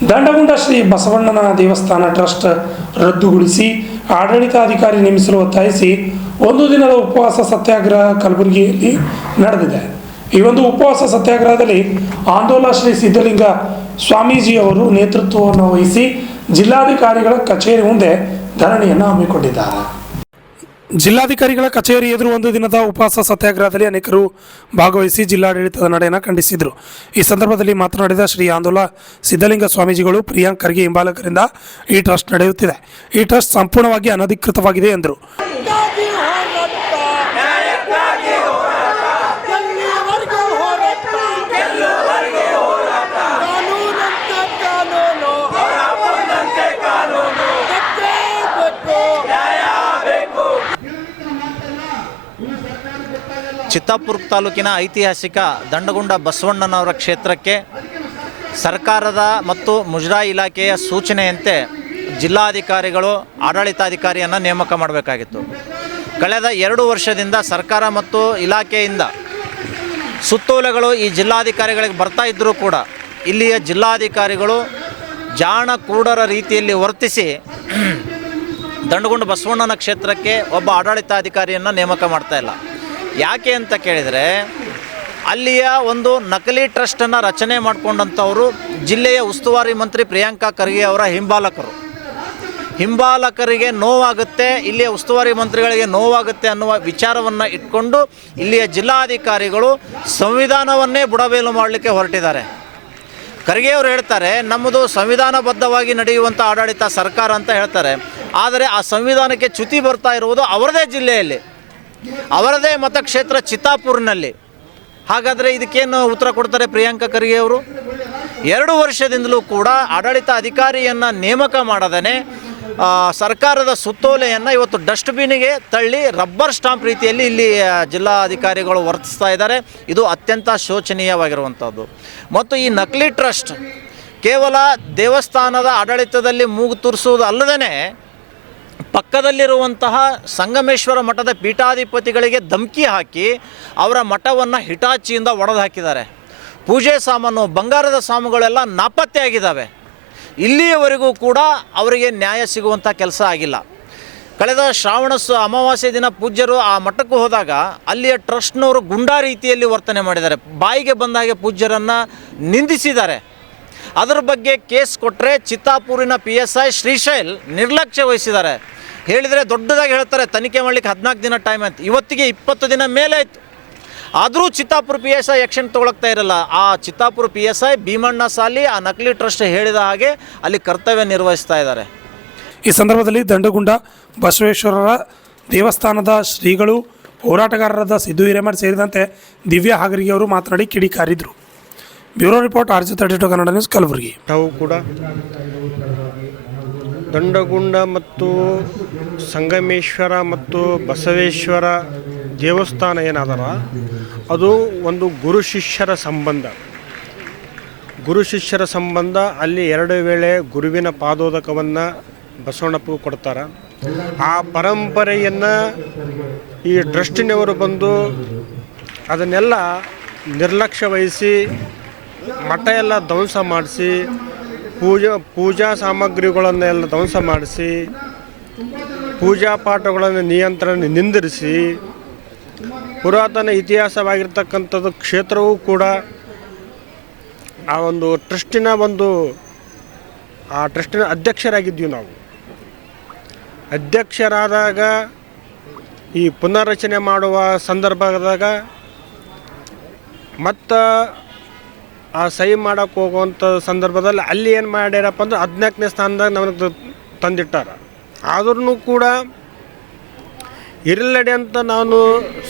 ದಂಡಗುಂಡ ಶ್ರೀ ಬಸವಣ್ಣನ ದೇವಸ್ಥಾನ ಟ್ರಸ್ಟ್ ರದ್ದುಗೊಳಿಸಿ ಆಡಳಿತಾಧಿಕಾರಿ ನೇಮಿಸಲು ಒತ್ತಾಯಿಸಿ ಒಂದು ದಿನದ ಉಪವಾಸ ಸತ್ಯಾಗ್ರಹ ಕಲಬುರಗಿಯಲ್ಲಿ ನಡೆದಿದೆ. ಈ ಒಂದು ಉಪವಾಸ ಸತ್ಯಾಗ್ರಹದಲ್ಲಿ ಆಂದೋಲನ ಶ್ರೀ ಸಿದ್ಧಲಿಂಗ ಸ್ವಾಮೀಜಿಯವರು ನೇತೃತ್ವವನ್ನು ವಹಿಸಿ ಜಿಲ್ಲಾಧಿಕಾರಿಗಳ ಕಚೇರಿ ಮುಂದೆ ಧರಣಿಯನ್ನು ಹಮ್ಮಿಕೊಂಡಿದ್ದಾರೆ. ಜಿಲ್ಲಾಧಿಕಾರಿಗಳ ಕಚೇರಿ ಎದುರು ಒಂದು ದಿನದ ಉಪವಾಸ ಸತ್ಯಾಗ್ರಹದಲ್ಲಿ ಅನೇಕರು ಭಾಗವಹಿಸಿ ಜಿಲ್ಲಾಡಳಿತದ ನಡೆಯನ್ನು ಖಂಡಿಸಿದರು. ಈ ಸಂದರ್ಭದಲ್ಲಿ ಮಾತನಾಡಿದ ಶ್ರೀ ಆಂದೋಲ ಸಿದ್ಧಲಿಂಗ ಸ್ವಾಮೀಜಿಗಳು, ಪ್ರಿಯಾಂಕ್ ಖರ್ಗೆ ಹಿಂಬಾಲಕರಿಂದ ಈ ಟ್ರಸ್ಟ್ ನಡೆಯುತ್ತಿದೆ. ಈ ಟ್ರಸ್ಟ್ ಸಂಪೂರ್ಣವಾಗಿ ಅನಧಿಕೃತವಾಗಿದೆ ಎಂದರು. ಚಿತ್ತಾಪುರ ತಾಲೂಕಿನ ಐತಿಹಾಸಿಕ ದಂಡಗುಂಡ ಬಸವಣ್ಣನವರ ಕ್ಷೇತ್ರಕ್ಕೆ ಸರ್ಕಾರದ ಮತ್ತು ಮುಜರಾಯಿ ಇಲಾಖೆಯ ಸೂಚನೆಯಂತೆ ಜಿಲ್ಲಾಧಿಕಾರಿಗಳು ಆಡಳಿತಾಧಿಕಾರಿಯನ್ನು ನೇಮಕ ಮಾಡಬೇಕಾಗಿತ್ತು. ಕಳೆದ 2 ವರ್ಷದಿಂದ ಸರ್ಕಾರ ಮತ್ತು ಇಲಾಖೆಯಿಂದ ಸುತ್ತೋಲೆಗಳು ಈ ಜಿಲ್ಲಾಧಿಕಾರಿಗಳಿಗೆ ಬರ್ತಾ ಇದ್ದರೂ ಕೂಡ ಇಲ್ಲಿಯ ಜಿಲ್ಲಾಧಿಕಾರಿಗಳು ಜಾಣ ಕುರುಡರ ರೀತಿಯಲ್ಲಿ ವರ್ತಿಸಿ ದಂಡಗುಂಡ ಬಸವಣ್ಣನ ಕ್ಷೇತ್ರಕ್ಕೆ ಒಬ್ಬ ಆಡಳಿತಾಧಿಕಾರಿಯನ್ನು ನೇಮಕ ಮಾಡ್ತಾ ಇಲ್ಲ. ಯಾಕೆ ಅಂತ ಕೇಳಿದರೆ, ಅಲ್ಲಿಯ ಒಂದು ನಕಲಿ ಟ್ರಸ್ಟನ್ನು ರಚನೆ ಮಾಡಿಕೊಂಡಂಥವರು ಜಿಲ್ಲೆಯ ಉಸ್ತುವಾರಿ ಮಂತ್ರಿ ಪ್ರಿಯಾಂಕಾ ಖರ್ಗೆ ಅವರ ಹಿಂಬಾಲಕರಿಗೆ ನೋವಾಗುತ್ತೆ, ಇಲ್ಲಿಯ ಉಸ್ತುವಾರಿ ಮಂತ್ರಿಗಳಿಗೆ ನೋವಾಗುತ್ತೆ ಅನ್ನುವ ವಿಚಾರವನ್ನು ಇಟ್ಕೊಂಡು ಇಲ್ಲಿಯ ಜಿಲ್ಲಾಧಿಕಾರಿಗಳು ಸಂವಿಧಾನವನ್ನೇ ಬುಡಮೇಲು ಮಾಡಲಿಕ್ಕೆ ಹೊರಟಿದ್ದಾರೆ. ಖರ್ಗೆ ಅವರು ಹೇಳ್ತಾರೆ, ನಮ್ಮದು ಸಂವಿಧಾನಬದ್ಧವಾಗಿ ನಡೆಯುವಂಥ ಆಡಳಿತ ಸರ್ಕಾರ ಅಂತ ಹೇಳ್ತಾರೆ. ಆದರೆ ಆ ಸಂವಿಧಾನಕ್ಕೆ ಚ್ಯುತಿ ಬರ್ತಾ ಇರುವುದು ಅವರದೇ ಜಿಲ್ಲೆಯಲ್ಲಿ, ಅವರದೇ ಮತಕ್ಷೇತ್ರ ಚಿತ್ತಾಪುರ್ನಲ್ಲಿ. ಹಾಗಾದರೆ ಇದಕ್ಕೇನು ಉತ್ತರ ಕೊಡ್ತಾರೆ ಪ್ರಿಯಾಂಕಾ ಖರ್ಗೆ ಅವರು? 2 ವರ್ಷದಿಂದಲೂ ಕೂಡ ಆಡಳಿತ ಅಧಿಕಾರಿಯನ್ನು ನೇಮಕ ಮಾಡದೇ ಸರ್ಕಾರದ ಸುತ್ತೋಲೆಯನ್ನು ಇವತ್ತು ಡಸ್ಟ್ಬಿನ್ನಿಗೆ ತಳ್ಳಿ ರಬ್ಬರ್ ಸ್ಟಾಂಪ್ ರೀತಿಯಲ್ಲಿ ಇಲ್ಲಿ ಜಿಲ್ಲಾಧಿಕಾರಿಗಳು ವರ್ತಿಸ್ತಾ ಇದ್ದಾರೆ. ಇದು ಅತ್ಯಂತ ಶೋಚನೀಯವಾಗಿರುವಂಥದ್ದು. ಮತ್ತು ಈ ನಕಲಿ ಟ್ರಸ್ಟ್ ಕೇವಲ ದೇವಸ್ಥಾನದ ಆಡಳಿತದಲ್ಲಿ ಮೂಗು ತೂರಿಸುವುದು ಅಲ್ಲದೇ ಪಕ್ಕದಲ್ಲಿರುವಂತಹ ಸಂಗಮೇಶ್ವರ ಮಠದ ಪೀಠಾಧಿಪತಿಗಳಿಗೆ ಧಮಕಿ ಹಾಕಿ ಅವರ ಮಠವನ್ನು ಹಿಟಾಚಿಯಿಂದ ಒಡೆದು ಹಾಕಿದ್ದಾರೆ. ಪೂಜೆ ಸಾಮಾನು, ಬಂಗಾರದ ಸಾಮಾನುಗಳೆಲ್ಲ ನಾಪತ್ತೆಯಾಗಿದ್ದಾವೆ. ಇಲ್ಲಿಯವರೆಗೂ ಕೂಡ ಅವರಿಗೆ ನ್ಯಾಯ ಸಿಗುವಂಥ ಕೆಲಸ ಆಗಿಲ್ಲ. ಕಳೆದ ಶ್ರಾವಣ ಅಮಾವಾಸ್ಯೆ ದಿನ ಪೂಜ್ಯರು ಆ ಮಠಕ್ಕೆ ಹೋದಾಗ ಅಲ್ಲಿಯ ಟ್ರಸ್ಟ್ನವರು ಗುಂಡಾ ರೀತಿಯಲ್ಲಿ ವರ್ತನೆ ಮಾಡಿದ್ದಾರೆ. ಬಾಯಿಗೆ ಬಂದಾಗೆ ಪೂಜ್ಯರನ್ನು ನಿಂದಿಸಿದ್ದಾರೆ. ಅದರ ಬಗ್ಗೆ ಕೇಸ್ ಕೊಟ್ಟರೆ ಚಿತ್ತಾಪುರಿನ PSI ಶ್ರೀಶೈಲ್ ನಿರ್ಲಕ್ಷ್ಯ ವಹಿಸಿದ್ದಾರೆ. ಹೇಳಿದರೆ ದೊಡ್ಡದಾಗಿ ಹೇಳ್ತಾರೆ, ತನಿಖೆ ಮಾಡಲಿಕ್ಕೆ 14 ದಿನ ಟೈಮ್ ಅಂತ. ಇವತ್ತಿಗೆ 20 ದಿನ ಮೇಲೆ ಆಯಿತು. ಆದರೂ ಚಿತ್ತಾಪುರ PSI ಆ್ಯಕ್ಷನ್ ತೊಗೊಳಕ್ತಾ ಇರಲ್ಲ. ಆ ಚಿತ್ತಾಪುರ PSI ಭೀಮಣ್ಣ ಸಾಲಿ ಆ ನಕಲಿ ಟ್ರಸ್ಟ್ ಹೇಳಿದ ಹಾಗೆ ಅಲ್ಲಿ ಕರ್ತವ್ಯ ನಿರ್ವಹಿಸ್ತಾ ಇದ್ದಾರೆ. ಈ ಸಂದರ್ಭದಲ್ಲಿ ದಂಡಗುಂಡ ಬಸವೇಶ್ವರರ ದೇವಸ್ಥಾನದ ಶ್ರೀಗಳು, ಹೋರಾಟಗಾರರಾದ ಸಿದ್ದು ಹಿರೇಮಠ ಸೇರಿದಂತೆ ದಿವ್ಯಾ ಹಾಗರಿಗೆ ಅವರು ಮಾತನಾಡಿ ಕಿಡಿಕಾರಿದರು. Bureau report RJ32 Kannada news, Kalaburagi. ನಾವು ಕೂಡ ದಂಡಗುಂಡ ಮತ್ತು ಸಂಗಮೇಶ್ವರ ಮತ್ತು ಬಸವೇಶ್ವರ ದೇವಸ್ಥಾನ ಏನಾದರ ಅದು ಒಂದು ಗುರು ಶಿಷ್ಯರ ಸಂಬಂಧ. ಅಲ್ಲಿ 2 ವೇಳೆ ಗುರುವಿನ ಪಾದೋದಕವನ್ನು ಬಸವಣ್ಣಪ್ಪಗೂ ಕೊಡ್ತಾರೆ. ಆ ಪರಂಪರೆಯನ್ನು ಈ ಟ್ರಸ್ಟಿನವರು ಬಂದು ಅದನ್ನೆಲ್ಲ ನಿರ್ಲಕ್ಷ್ಯ ವಹಿಸಿ ಮಠ ಎಲ್ಲ ಧ್ವಂಸ ಮಾಡಿಸಿ, ಪೂಜಾ ಸಾಮಗ್ರಿಗಳನ್ನೆಲ್ಲ ಧ್ವಂಸ ಮಾಡಿಸಿ, ಪೂಜಾ ಪಾಠಗಳನ್ನು ನಿಂದಿರಿಸಿ, ಪುರಾತನ ಇತಿಹಾಸವಾಗಿರ್ತಕ್ಕಂಥದ್ದು ಕ್ಷೇತ್ರವೂ ಕೂಡ ಆ ಒಂದು ಟ್ರಸ್ಟಿನ ಅಧ್ಯಕ್ಷರಾಗಿದ್ವಿ ನಾವು. ಅಧ್ಯಕ್ಷರಾದಾಗ ಈ ಪುನರ್ರಚನೆ ಮಾಡುವ ಸಂದರ್ಭದಾಗ ಮತ್ತು ಆ ಸಹಿ ಮಾಡೋಕ್ಕೆ ಹೋಗುವಂಥ ಸಂದರ್ಭದಲ್ಲಿ ಅಲ್ಲಿ ಏನು ಮಾಡ್ಯಾರಪ್ಪ ಅಂದ್ರೆ 14ನೇ ಸ್ಥಾನದಾಗ ನಮಗೆ ತಂದಿಟ್ಟಾರ. ಆದ್ರೂ ಕೂಡ ಇರಲಡೆ ಅಂತ ನಾನು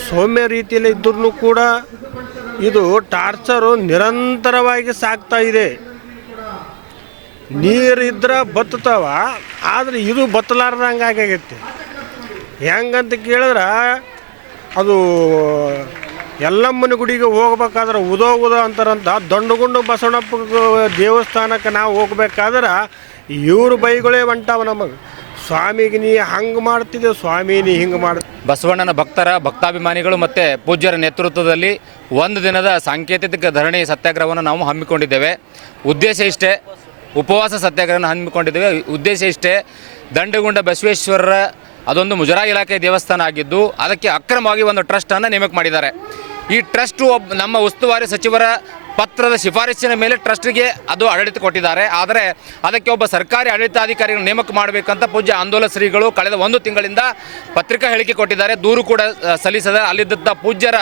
ಸೌಮ್ಯ ರೀತಿಯಲ್ಲಿ ಇದ್ರೂ ಕೂಡ ಇದು ಟಾರ್ಚರು ನಿರಂತರವಾಗಿ ಸಾಗ್ತಾ ಇದೆ. ನೀರಿದ್ರೆ ಬತ್ತುತ್ತವ, ಆದರೆ ಇದು ಬತ್ತಲಾರ್ದಂಗೆ ಆಗೈತೆ. ಹೆಂಗಂತ ಕೇಳಿದ್ರೆ ಅದು ಎಲ್ಲಮ್ಮನ ಗುಡಿಗೆ ಹೋಗ್ಬೇಕಾದ್ರೆ ಉದೋ ಅಂತಾರಂತ. ದಂಡಗುಂಡ ಬಸವಣ್ಣಪ್ಪ ದೇವಸ್ಥಾನಕ್ಕೆ ನಾವು ಹೋಗ್ಬೇಕಾದ್ರೆ ಇವ್ರ ಬೈಗಳೇ ಹೊಂಟಾವ ನಮಗೆ. ಸ್ವಾಮಿಗೆ ನೀ ಹಂಗೆ ಮಾಡ್ತಿದ್ದೆ, ಸ್ವಾಮಿ ನೀ ಹಿಂಗೆ ಮಾಡ. ಬಸವಣ್ಣನ ಭಕ್ತಾಭಿಮಾನಿಗಳು ಮತ್ತು ಪೂಜ್ಯರ ನೇತೃತ್ವದಲ್ಲಿ 1 ದಿನದ ಸಾಂಕೇತಿಕ ಧರಣಿ ಸತ್ಯಾಗ್ರಹವನ್ನು ನಾವು ಹಮ್ಮಿಕೊಂಡಿದ್ದೇವೆ. ಉದ್ದೇಶ ಇಷ್ಟೇ, ಉಪವಾಸ ಸತ್ಯಾಗ್ರಹನ ಹಮ್ಮಿಕೊಂಡಿದ್ದೇವೆ. ಉದ್ದೇಶ ಇಷ್ಟೇ, ದಂಡಗುಂಡ ಬಸವೇಶ್ವರರ ಅದೊಂದು ಮುಜರಾಯಿ ಇಲಾಖೆ ದೇವಸ್ಥಾನ ಆಗಿದ್ದು ಅದಕ್ಕೆ ಅಕ್ರಮವಾಗಿ ಒಂದು ಟ್ರಸ್ಟನ್ನು ನೇಮಕ ಮಾಡಿದ್ದಾರೆ. ಈ ಟ್ರಸ್ಟು ನಮ್ಮ ಉಸ್ತುವಾರಿ ಸಚಿವರ ಪತ್ರದ ಶಿಫಾರಸಿನ ಮೇಲೆ ಟ್ರಸ್ಟ್ಗೆ ಅದು ಆಡಳಿತ ಕೊಟ್ಟಿದ್ದಾರೆ. ಆದರೆ ಅದಕ್ಕೆ ಒಬ್ಬ ಸರ್ಕಾರಿ ಆಡಳಿತಾಧಿಕಾರಿಗಳು ನೇಮಕ ಮಾಡಬೇಕಂತ ಪೂಜ್ಯ ಆಂದೋಲನ ಶ್ರೀಗಳು ಕಳೆದ 1 ತಿಂಗಳಿಂದ ಪತ್ರಿಕಾ ಹೇಳಿಕೆ ಕೊಟ್ಟಿದ್ದಾರೆ. ದೂರು ಕೂಡ ಸಲ್ಲಿಸಿದ. ಅಲ್ಲಿದ್ದ ಪೂಜ್ಯರ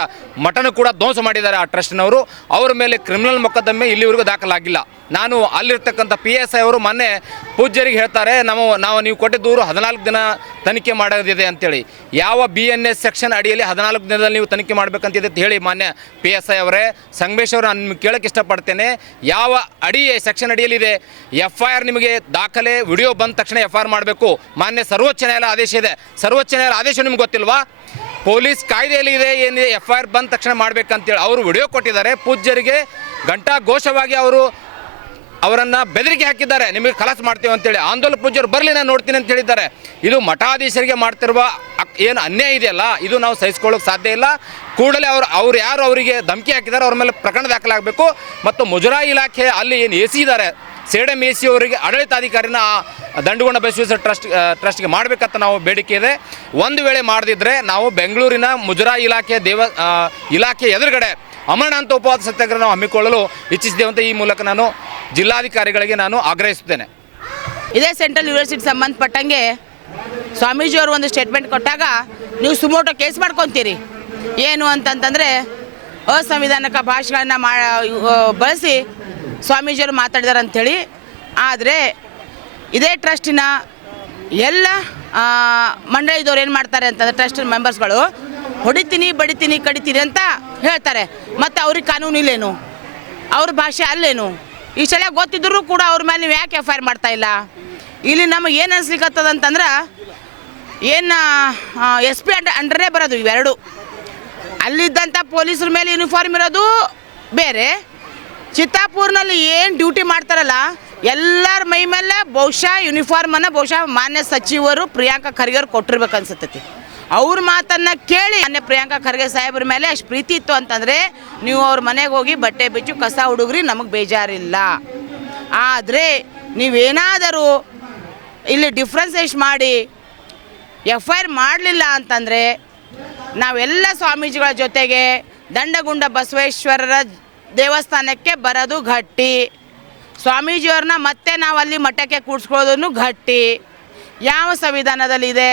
ಮಠನ ಕೂಡ ಧ್ವಂಸ ಮಾಡಿದ್ದಾರೆ ಆ ಟ್ರಸ್ಟ್ನವರು. ಅವರ ಮೇಲೆ ಕ್ರಿಮಿನಲ್ ಮೊಕದ್ದಮೆ ಇಲ್ಲಿವರೆಗೂ ದಾಖಲಾಗಿಲ್ಲ. ನಾನು ಅಲ್ಲಿರ್ತಕ್ಕಂಥ PSI ಅವರು ಮೊನ್ನೆ ಪೂಜ್ಯರಿಗೆ ಹೇಳ್ತಾರೆ, ನಾವು ನೀವು ಕೊಟ್ಟಿದ್ದ ದೂರು 14 ದಿನ ತನಿಖೆ ಮಾಡೋದಿದೆ ಅಂತೇಳಿ. ಯಾವ BNS ಸೆಕ್ಷನ್ ಅಡಿಯಲ್ಲಿ 14 ದಿನದಲ್ಲಿ ನೀವು ತನಿಖೆ ಮಾಡಬೇಕಂತಿದೆ ಅಂತ ಹೇಳಿ ಮಾನ್ಯ PSI ಅವರೇ, ಸಂಗಮೇಶ್ ಅವರು ನಾನು ಕೇಳಕ್ಕೆ ಇಷ್ಟಪಡ್ತೇನೆ, ಯಾವ ಅಡಿ ಸೆಕ್ಷನ್ ಅಡಿಯಲ್ಲಿದೆ? FIR ನಿಮಗೆ ದಾಖಲೆ ವಿಡಿಯೋ ಬಂದ ತಕ್ಷಣ FIR ಮಾಡಬೇಕು. ಮಾನ್ಯ ಸರ್ವೋಚ್ಚ ನ್ಯಾಯಾಲಯ ಆದೇಶ ಇದೆ. ಸರ್ವೋಚ್ಚ ನ್ಯಾಯಾಲಯ ಆದೇಶ ನಿಮ್ಗೆ ಗೊತ್ತಿಲ್ವಾ? ಪೊಲೀಸ್ ಕಾಯ್ದೆಯಲ್ಲಿ ಇದೆ, ಏನಿದೆ FIR ಬಂದ ತಕ್ಷಣ ಮಾಡಬೇಕಂತೇಳಿ ಅವರು ವಿಡಿಯೋ ಕೊಟ್ಟಿದ್ದಾರೆ. ಪೂಜ್ಯರಿಗೆ ಘಂಟಾ ಘೋಷವಾಗಿ ಅವರನ್ನು ಬೆದರಿಕೆ ಹಾಕಿದ್ದಾರೆ, ನಿಮಗೆ ಖಲಾಸ್ ಮಾಡ್ತೀವಿ ಅಂತೇಳಿ. ಆಂದೋಲನ ಪೂಜ್ಯರು ಬರಲಿ, ನಾನು ನೋಡ್ತೀನಿ ಅಂತ ಹೇಳಿದ್ದಾರೆ. ಇದು ಮಠಾಧೀಶರಿಗೆ ಮಾಡ್ತಿರುವ ಏನು ಅನ್ಯಾಯ ಇದೆಯಲ್ಲ, ಇದು ನಾವು ಸಹಿಸ್ಕೊಳ್ಳೋಕೆ ಸಾಧ್ಯ ಇಲ್ಲ. ಕೂಡಲೇ ಅವ್ರು ಯಾರು ಅವರಿಗೆ ಧಮಕಿ ಹಾಕಿದ್ದಾರೆ ಅವ್ರ ಮೇಲೆ ಪ್ರಕರಣ ದಾಖಲಾಗಬೇಕು. ಮತ್ತು ಮುಜರಾಯಿ ಇಲಾಖೆ ಅಲ್ಲಿ ಏನು AC ಇದ್ದಾರೆ, ಸೇಡಂ AC ಅವರಿಗೆ ಆಡಳಿತಾಧಿಕಾರಿನ ದಂಡಗುಂಡ ಬಸವೇಶ್ವರ ಟ್ರಸ್ಟ್ಗೆ ಮಾಡಬೇಕಂತ ನಾವು ಬೇಡಿಕೆ ಇದೆ. ಒಂದು ವೇಳೆ ಮಾಡದಿದ್ದರೆ ನಾವು ಬೆಂಗಳೂರಿನ ಮುಜರಾಯಿ ಇಲಾಖೆ ಎದುರುಗಡೆ ಅಮರಣಾಂತ ಉಪವಾಸ ಸತ್ಯಾಗ್ರಹ ನಾವು ಹಮ್ಮಿಕೊಳ್ಳಲು ಇಚ್ಛಿಸಿದ್ದೇವೆ ಅಂತ ಈ ಮೂಲಕ ನಾನು ಜಿಲ್ಲಾಧಿಕಾರಿಗಳಿಗೆ ನಾನು ಆಗ್ರಹಿಸುತ್ತೇನೆ. ಇದೇ ಸೆಂಟ್ರಲ್ ಯೂನಿವರ್ಸಿಟಿ ಸಂಬಂಧಪಟ್ಟಂಗೆ ಸ್ವಾಮೀಜಿಯವರು ಒಂದು ಸ್ಟೇಟ್ಮೆಂಟ್ ಕೊಟ್ಟಾಗ ನೀವು ಸುಮೋಟೋ ಕೇಸ್ ಮಾಡ್ಕೊತೀರಿ. ಏನು ಅಂತಂತಂದರೆ ಅಸಂವಿಧಾನಿಕ ಭಾಷೆಗಳನ್ನ ಬಳಸಿ ಸ್ವಾಮೀಜಿಯವರು ಮಾತಾಡಿದಾರೆ ಅಂಥೇಳಿ. ಆದರೆ ಇದೇ ಟ್ರಸ್ಟಿನ ಎಲ್ಲ ಮಂಡಳಿದವ್ರು ಏನು ಮಾಡ್ತಾರೆ ಅಂತಂದರೆ ಟ್ರಸ್ಟ್ ಮೆಂಬರ್ಸ್ಗಳು ಹೊಡಿತೀನಿ ಬಡಿತೀನಿ ಕಡಿತೀನಿ ಅಂತ ಹೇಳ್ತಾರೆ. ಮತ್ತು ಅವ್ರಿಗೆ ಕಾನೂನು ಇಲ್ಲೇನು, ಅವ್ರ ಭಾಷೆ ಅಲ್ಲೇನು? ಇಷ್ಟೆಲ್ಲ ಗೊತ್ತಿದ್ರೂ ಕೂಡ ಅವ್ರ ಮೇಲೆ ನೀವು ಯಾಕೆ FIR ಮಾಡ್ತಾ ಇಲ್ಲ? ಇಲ್ಲಿ ನಮಗೆ ಏನು ಅನ್ಸ್ಲಿಕ್ಕತ್ತದ ಅಂತಂದ್ರೆ ಏನು SP ಅಂಡರೇ ಬರೋದು ಇವೆರಡು. ಅಲ್ಲಿದ್ದಂಥ ಪೊಲೀಸರ ಮೇಲೆ ಯೂನಿಫಾರ್ಮ್ ಇರೋದು ಬೇರೆ, ಚಿತ್ತಾಪುರ್ನಲ್ಲಿ ಏನು ಡ್ಯೂಟಿ ಮಾಡ್ತಾರಲ್ಲ ಎಲ್ಲರ ಮೈ ಮೇಲೆ ಬಹುಶಃ ಯೂನಿಫಾರ್ಮನ್ನು ಮಾನ್ಯ ಸಚಿವರು ಪ್ರಿಯಾಂಕಾ ಖರ್ಗೆ ಅವ್ರು ಕೊಟ್ಟಿರ್ಬೇಕು ಅನ್ಸುತ್ತೈತಿ. ಅವ್ರ ಮಾತನ್ನು ಕೇಳಿ ಮಾನ್ಯ ಪ್ರಿಯಾಂಕಾ ಖರ್ಗೆ ಸಾಹೇಬ್ರ ಮೇಲೆ ಅಷ್ಟು ಪ್ರೀತಿ ಇತ್ತು ಅಂತಂದರೆ ನೀವು ಅವ್ರ ಮನೆಗೆ ಹೋಗಿ ಬಟ್ಟೆ ಬಿಚ್ಚು ಕಸ ಹುಡುಗ್ರಿ, ನಮಗೆ ಬೇಜಾರಿಲ್ಲ. ಆದರೆ ನೀವೇನಾದರೂ ಇಲ್ಲಿ ಡಿಫ್ರೆನ್ಸೇಷನ್ ಮಾಡಿ FIR ಮಾಡಲಿಲ್ಲ ಅಂತಂದರೆ ನಾವೆಲ್ಲ ಸ್ವಾಮೀಜಿಗಳ ಜೊತೆಗೆ ದಂಡಗುಂಡ ಬಸವೇಶ್ವರರ ದೇವಸ್ಥಾನಕ್ಕೆ ಬರೋದು ಗಟ್ಟಿ. ಸ್ವಾಮೀಜಿಯವ್ರನ್ನ ಮತ್ತೆ ನಾವು ಅಲ್ಲಿ ಮಠಕ್ಕೆ ಕೂಡಿಸ್ಕೊಳ್ಳೋದನ್ನು ಗಟ್ಟಿ. ಯಾವ ಸಂವಿಧಾನದಲ್ಲಿದೆ?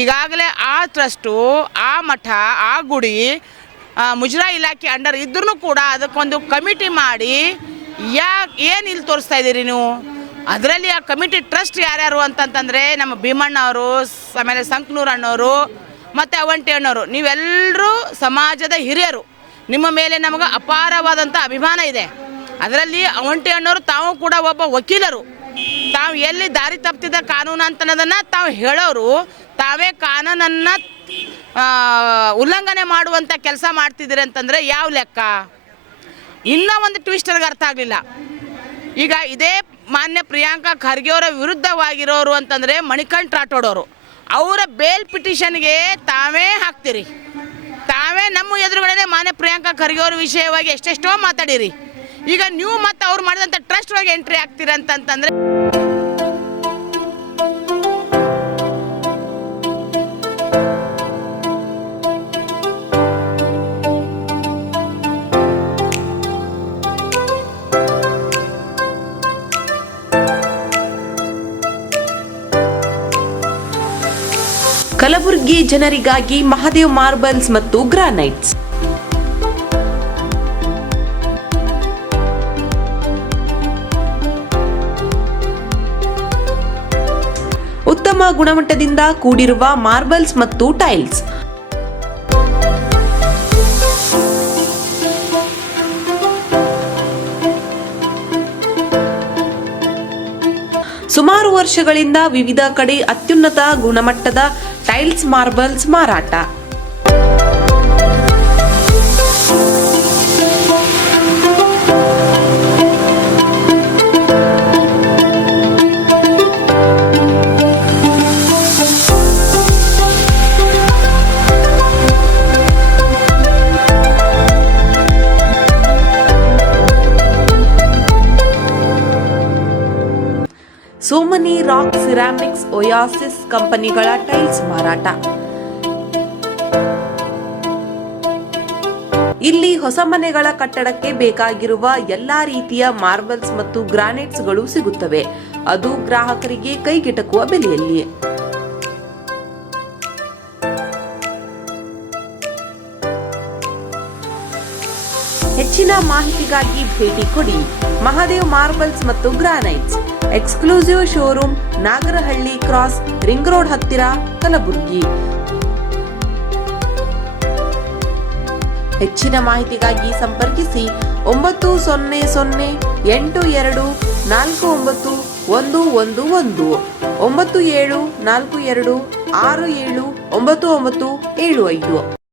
ಈಗಾಗಲೇ ಆ ಟ್ರಸ್ಟು, ಆ ಮಠ, ಆ ಗುಡಿ ಮುಜರಾಯಿ ಇಲಾಖೆ ಅಂಡರ್ ಇದ್ರೂ ಕೂಡ ಅದಕ್ಕೊಂದು ಕಮಿಟಿ ಮಾಡಿ ಏನು ಇಲ್ಲಿ ತೋರಿಸ್ತಾ ಇದ್ದೀರಿ ನೀವು? ಅದರಲ್ಲಿ ಆ ಕಮಿಟಿ ಟ್ರಸ್ಟ್ ಯಾರ್ಯಾರು ಅಂತಂತಂದರೆ ನಮ್ಮ ಭೀಮಣ್ಣ ಅವರು, ಆಮೇಲೆ ಸಂಕನೂರು ಅಣ್ಣವರು ಮತ್ತು ಅವಂಟಿ ಅಣ್ಣವರು, ನೀವೆಲ್ಲರೂ ಸಮಾಜದ ಹಿರಿಯರು. ನಿಮ್ಮ ಮೇಲೆ ನಮಗೆ ಅಪಾರವಾದಂಥ ಅಭಿಮಾನ ಇದೆ. ಅದರಲ್ಲಿ ಅವಂಟಿ ಅಣ್ಣವರು ತಾವು ಕೂಡ ಒಬ್ಬ ವಕೀಲರು. ತಾವು ಎಲ್ಲಿ ದಾರಿ ತಪ್ಪಿದ ಕಾನೂನು ಅಂತನ್ನೋದನ್ನು ತಾವು ಹೇಳೋರು, ತಾವೇ ಕಾನೂನನ್ನು ಉಲ್ಲಂಘನೆ ಮಾಡುವಂಥ ಕೆಲಸ ಮಾಡ್ತಿದ್ದೀರಿ ಅಂತಂದರೆ ಯಾವ ಲೆಕ್ಕ? ಇನ್ನೂ ಒಂದು ಟ್ವಿಸ್ಟರ್ಗೆ ಅರ್ಥ ಆಗಲಿಲ್ಲ. ಈಗ ಇದೇ ಮಾನ್ಯ ಪ್ರಿಯಾಂಕಾ ಖರ್ಗೆ ಅವರ ವಿರುದ್ಧವಾಗಿರೋರು ಅಂತಂದರೆ ಮಣಿಕಂಠ ರಾಠೋಡವರು, ಅವರ ಬೇಲ್ ಪಿಟಿಷನ್ಗೆ ತಾವೇ ಹಾಕ್ತೀರಿ. ತಾವೇ ನಮ್ಮ ಎದುರುಗಡೆ ಮಾನ್ಯ ಪ್ರಿಯಾಂಕಾ ಖರ್ಗೆ ಅವ್ರ ವಿಷಯವಾಗಿ ಎಷ್ಟೆಷ್ಟೋ ಮಾತಾಡಿರಿ. ಈಗ ನೀವು ಮತ್ತು ಅವ್ರು ಮಾಡಿದಂಥ ಟ್ರಸ್ಟ್ ಒಳಗೆ ಎಂಟ್ರಿ ಆಗ್ತೀರ ಅಂತಂತಂದರೆ ಕಲಬುರಗಿ ಜನರಿಗಾಗಿ ಮಹಾದೇವ್ ಮಾರ್ಬಲ್ಸ್ ಮತ್ತು ಗ್ರಾನೈಟ್ಸ್. ಉತ್ತಮ ಗುಣಮಟ್ಟದಿಂದ ಕೂಡಿರುವ ಮಾರ್ಬಲ್ಸ್ ಮತ್ತು ಟೈಲ್ಸ್. ಸುಮಾರು ವರ್ಷಗಳಿಂದ ವಿವಿಧ ಕಡೆ ಅತ್ಯುನ್ನತ ಗುಣಮಟ್ಟದ ಟೈಲ್ಸ್, ಮಾರ್ಬಲ್ಸ್ ಮಾರಾಟ. ಸೋಮನಿ ರಾಕ್ ಸಿರಾಮಿಕ್ಸ್ ಒಯಾಸಿಸ್ ಕಂಪನಿಗಳ ಟೈಲ್ಸ್ ಮಾರಾಟ. ಇಲ್ಲಿ ಹೊಸ ಮನೆಗಳ ಕಟ್ಟಡಕ್ಕೆ ಬೇಕಾಗಿರುವ ಎಲ್ಲಾ ರೀತಿಯ ಮಾರ್ಬಲ್ಸ್ ಮತ್ತು ಗ್ರಾನೈಟ್ಸ್ಗಳು ಸಿಗುತ್ತವೆ, ಅದು ಗ್ರಾಹಕರಿಗೆ ಕೈಗೆಟಕುವ ಬೆಲೆಯಲ್ಲಿ. ಹೆಚ್ಚಿನ ಮಾಹಿತಿಗಾಗಿ ಭೇಟಿ ಕೊಡಿ ಮಹಾದೇವ್ ಮಾರ್ಬಲ್ಸ್ ಮತ್ತು granites, exclusive showroom, Nagarahalli cross, ring road ಹತ್ತಿರ, ಕಲಬುರಗಿ. ಹೆಚ್ಚಿನ ಮಾಹಿತಿಗಾಗಿ ಸಂಪರ್ಕಿಸಿ 9008249111 9742679975.